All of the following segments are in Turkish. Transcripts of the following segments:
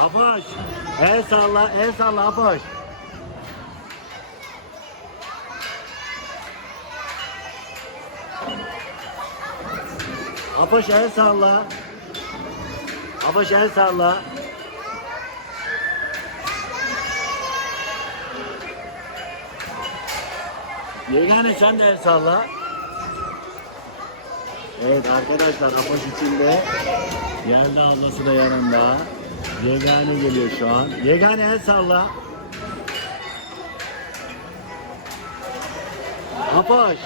Apoş. El salla, el salla Apoş. Apoş el salla. Apoş el salla. Yegane sen de el salla. Evet arkadaşlar Apoş içinde. Yelda ablası da yanında. Yegane geliyor şu an. Yegane el salla. Apoş.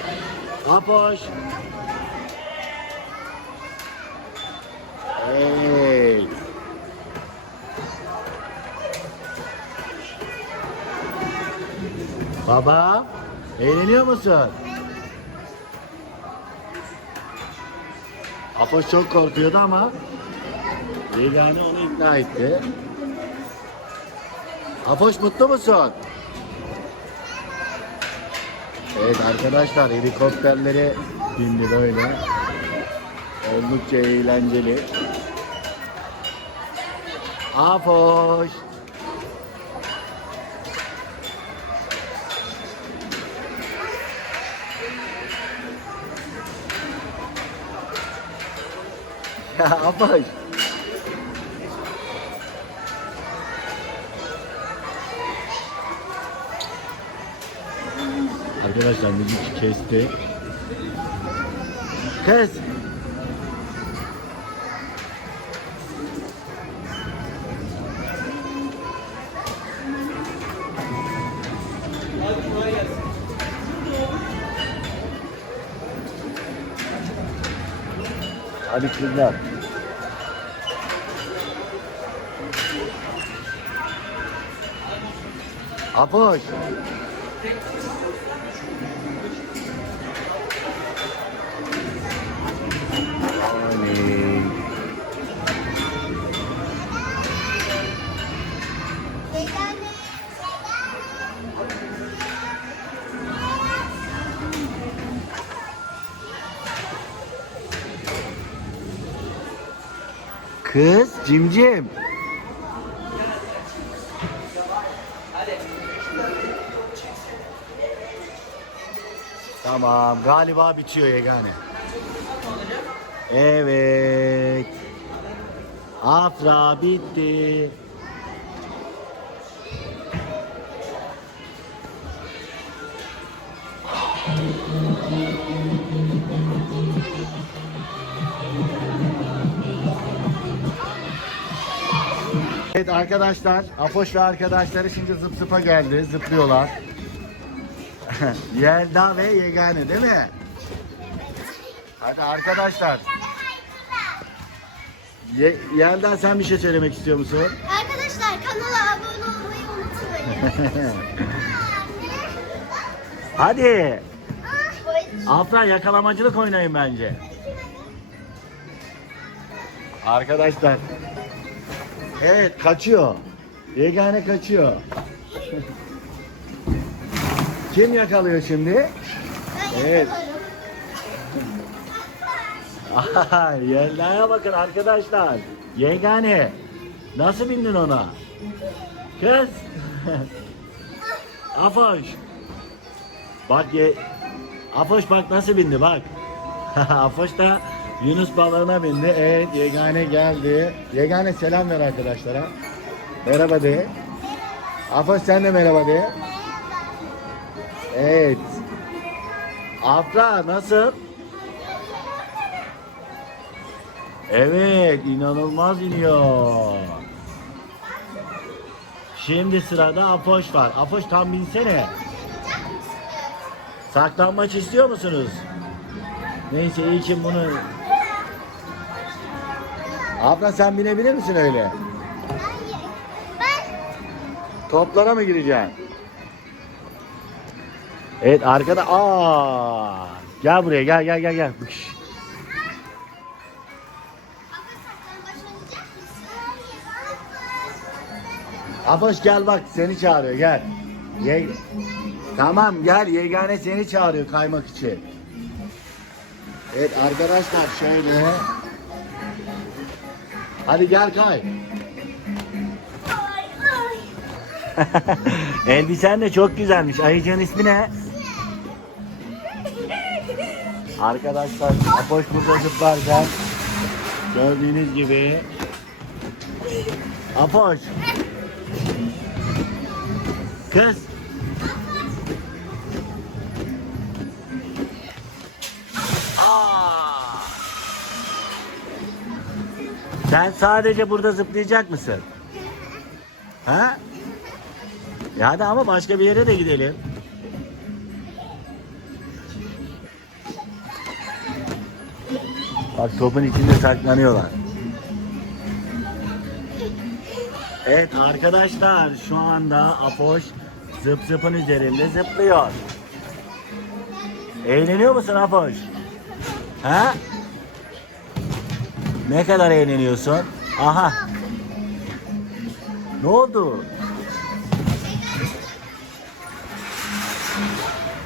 Apoş. Evet. Baba, eğleniyor musun? Apoş çok korkuyordu ama Yegane onu ikna etti. Apoş mutlu musun? Evet arkadaşlar helikopterlere bindi böyle. Oldukça eğlenceli. Apoş. Ya Apoş. Arkadaşlar müzik kesti. Kız. Hadi kızlar. Apoş. Kız cimcim. Tamam galiba bitiyor yegane. Evet. Afra bitti. Evet arkadaşlar, Apoş ve arkadaşları şimdi zıp zıpa geldi, zıplıyorlar. Yelda ve Yegane değil mi? Hadi arkadaşlar. Ye Yelda sen bir şey söylemek istiyor musun? Arkadaşlar kanala abone olmayı unutmayın. Hadi. Afra yakalamacılık oynayın bence. Arkadaşlar. Evet kaçıyor. Yegane kaçıyor. Kim yakalıyor şimdi? Evet. Aha, Yelda'ya bakın arkadaşlar. Yegane. Nasıl bindin ona? Kız. Afoş. Bak ye... Afoş bak nasıl bindi bak. Afoş da Yunus balığına bindi. Evet Yegane geldi. Yegane selam ver arkadaşlara. Merhaba de. Afoş sen de merhaba de. Evet. Afra nasıl? Evet inanılmaz iniyor. Şimdi sırada Apoş var. Apoş tam binsene. Saklanmaç istiyor musunuz? Neyse iyi ki bunu... Abla sen binebilir misin öyle? Ben Toplara mı gireceksin? Evet arkada aa gel buraya gel gel gel gel. Bıkış. Apoş gel bak seni çağırıyor gel. Ye tamam gel yegane seni çağırıyor kaymak için. Evet arkadaşlar şöyle. Hadi gel kay. Elbisen de çok güzelmiş. Ayıcığın ismi ne? Arkadaşlar Apoş burada zıplarken gördüğünüz gibi Apoş Kız Sen sadece burada zıplayacak mısın? Ha? Ya hadi ama başka bir yere de gidelim. Bak topun içinde saklanıyorlar. Evet arkadaşlar şu anda Apoş zıp zıpın üzerinde zıplıyor. Eğleniyor musun Apoş? Ha? Ne kadar eğleniyorsun? Aha. Ne oldu?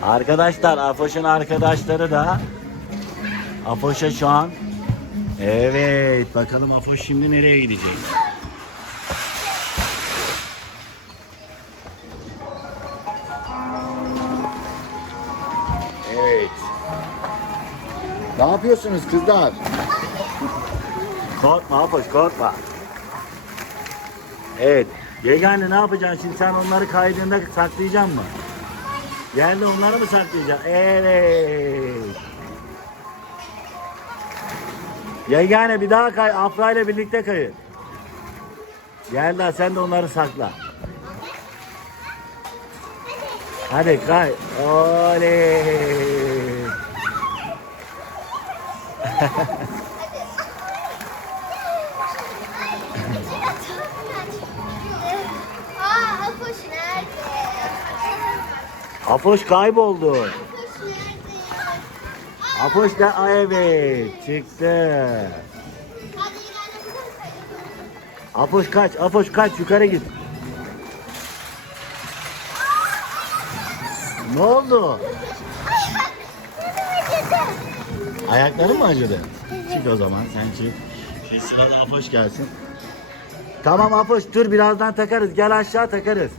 Arkadaşlar Afoş'un arkadaşları da Afoş'a şu an Evet bakalım Afoş şimdi nereye gidecek? Evet. Ne yapıyorsunuz kızlar? Korkma Afoş korkma. Evet. Yegane ne yapacaksın şimdi sen onları kaydığında saklayacaksın mı? Yerde onları mı saklayacaksın? Evet. Yegane bir daha kay. Afra ile birlikte kayın. Yelda sen de onları sakla. Hadi kay. Oley. Apoş kayboldu. Apoş da Aa, evet çıktı. Apoş kaç, Apoş kaç yukarı git. Ne oldu? Ayakların mı acıdı? Çık o zaman sen çık. Şey sırada Apoş gelsin. Tamam Apoş dur birazdan takarız. Gel aşağı takarız.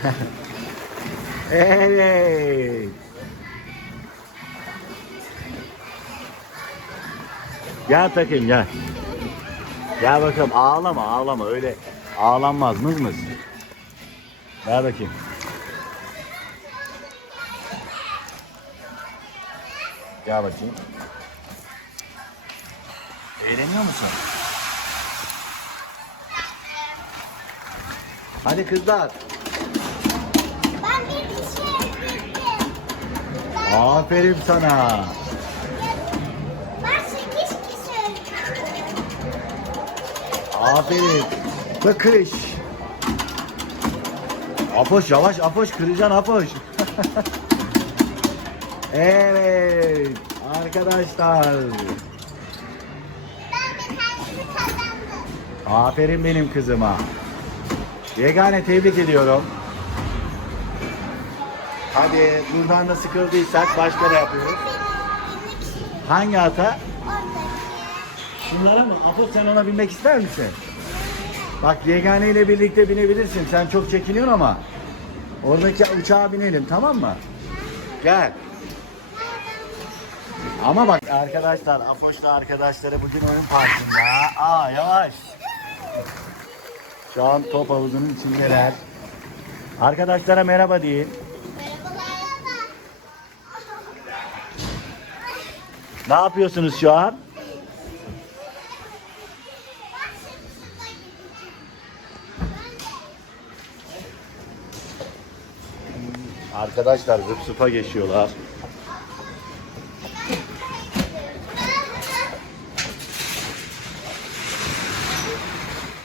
evet. Gel takayım gel. Gel bakalım ağlama ağlama öyle ağlanmaz mız mız. Ver bakayım. Gel bakayım. Eğleniyor musun? Hadi kızlar. Ben bir kişi ettim. Aferin sana. Ben sekiz kişi. Aferin. Bakış. Apoş yavaş Apoş kıracaksın Apoş. evet arkadaşlar. Aferin benim kızıma. Yegane tebrik ediyorum. Hadi buradan da sıkıldıysak başka ne yapıyoruz? Hangi ata? Şunlara mı? Apo sen ona binmek ister misin? Bak Yegane ile birlikte binebilirsin. Sen çok çekiniyorsun ama. Oradaki uçağa binelim tamam mı? Gel. Ama bak arkadaşlar Afoş'la arkadaşları bugün oyun parkında. Aa yavaş. Şu an top havuzunun içindeler. Arkadaşlara merhaba deyin. Ne yapıyorsunuz şu an? Arkadaşlar zıp zıpa geçiyorlar.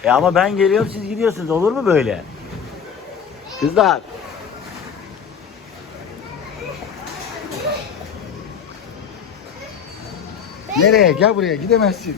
E ama ben geliyorum siz gidiyorsunuz olur mu böyle? Kızlar. Nereye? Gel buraya gidemezsin.